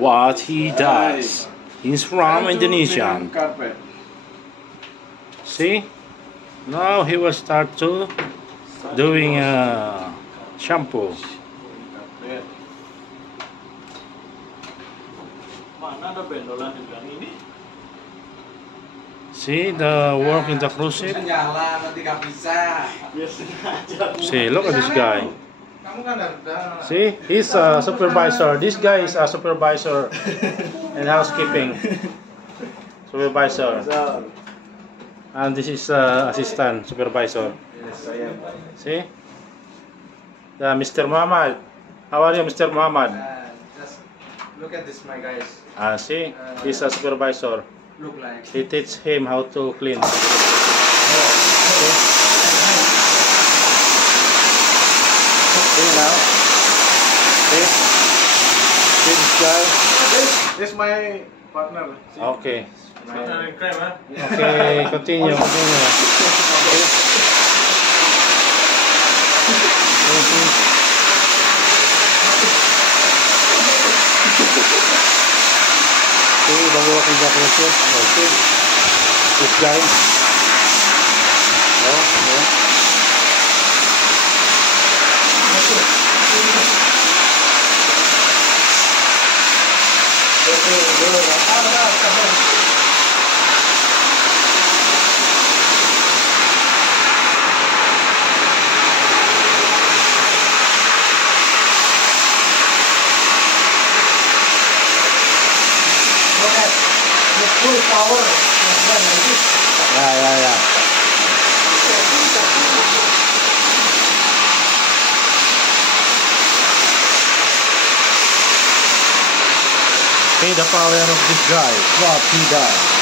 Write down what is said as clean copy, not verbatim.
what he does. He's from Indonesia. See? Now he will start to doing shampoo. See the work in the cruise ship? See, look at this guy. See, he's a supervisor. This guy is a supervisor in housekeeping. Supervisor. And this is assistant supervisor. See? Mr. Muhammad. How are you, Mr. Muhammad? Just look at this, my guys. See? He's a supervisor. Look like. He teach him how to clean. See now? See? See this guy? This is my partner. See? Okay. Partner in crime, huh? Okay, continue. See, the work in the cruise ship. Okay. This guy. Full power. Yeah. See the power of this guy. What he does.